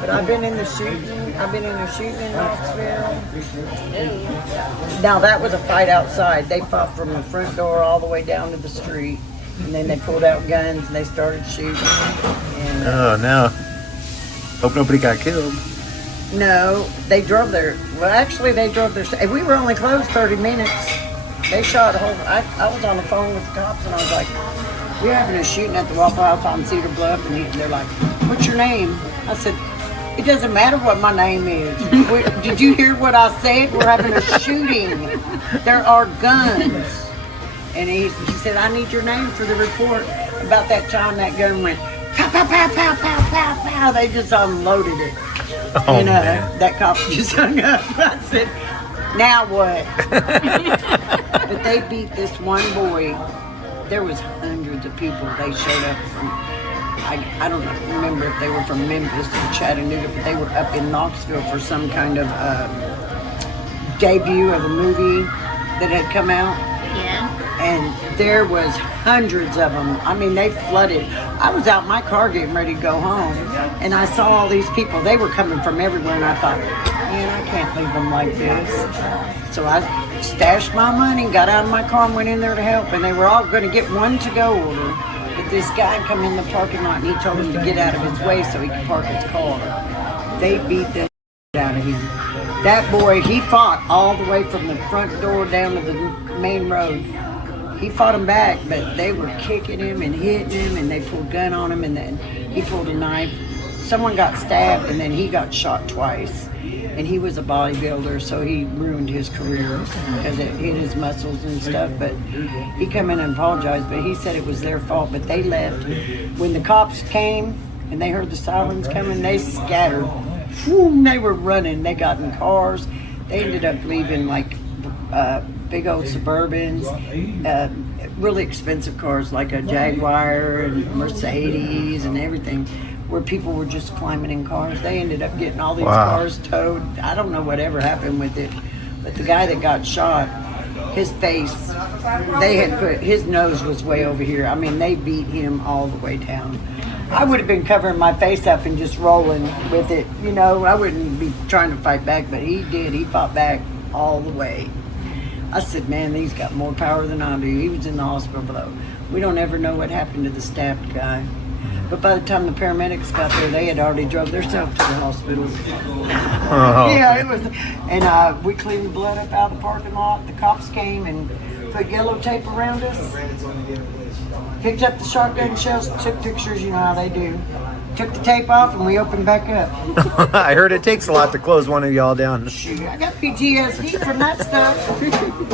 But I've been in the shooting in Knoxville. Now that was a fight outside. They fought from the front door all the way down to the street. And then they pulled out guns and they started shooting. And, Oh, no. Hope nobody got killed. no, they drove their, well actually they drove their, we were only closed 30 minutes. They shot a whole, I was on the phone with the cops and I was like, we're having a shooting at the Waffle House on Cedar Bluff, and they're like, what's your name? I said, it doesn't matter what my name is. Did you hear what I said? We're having a shooting. There are guns. And he said, I need your name for the report. About that time, that gun went, pow, pow, pow, pow, pow, pow, pow. They just unloaded it. Oh, and man. that cop just hung up. I said, now what? But they beat this one boy. There was hundreds of people. They showed up from, I don't remember if they were from Memphis or Chattanooga, but they were up in Knoxville for some kind of debut of a movie that had come out. Yeah. And there was hundreds of them. I mean, they flooded. I was out in my car getting ready to go home, and I saw all these people. They were coming from everywhere, and I thought, man, I can't leave them like this. So I stashed my money, got out of my car, and went in there to help. And they were all going to get one to-go order. But this guy come in the parking lot, and he told him to get out of his way so he could park his car. They beat the out of him. That boy, he fought all the way from the front door down to the main road. He fought them back, but they were kicking him and hitting him, and they pulled a gun on him, and then he pulled a knife. Someone got stabbed, and then he got shot twice. And he was a bodybuilder, so he ruined his career because it hit his muscles and stuff. But he come in and apologized, but he said it was their fault. But they left. When the cops came and they heard the sirens coming, they scattered. Whew, they were running. They got in cars. They ended up leaving like big old Suburbans, really expensive cars like a Jaguar and Mercedes and everything, where people were just climbing in cars. They ended up getting all these cars towed. I don't know whatever happened with it, but the guy that got shot, his face, they had put, his nose was way over here. I mean, they beat him all the way down. I would have been covering my face up and just rolling with it. You know, I wouldn't be trying to fight back, but he did. He fought back all the way. I said, man, these got more power than I do. He was in the hospital, though. We don't ever know what happened to the stabbed guy. But by the time the paramedics got there, they had already drove themselves to the hospital. Oh. Yeah, it was. And we cleaned the blood up out of the parking lot. The cops came and put yellow tape around us. Picked up the shotgun shells, took pictures, you know how they do. Took the tape off and we opened back up. I heard it takes a lot to close one of y'all down. Shoot, I got PTSD from that stuff.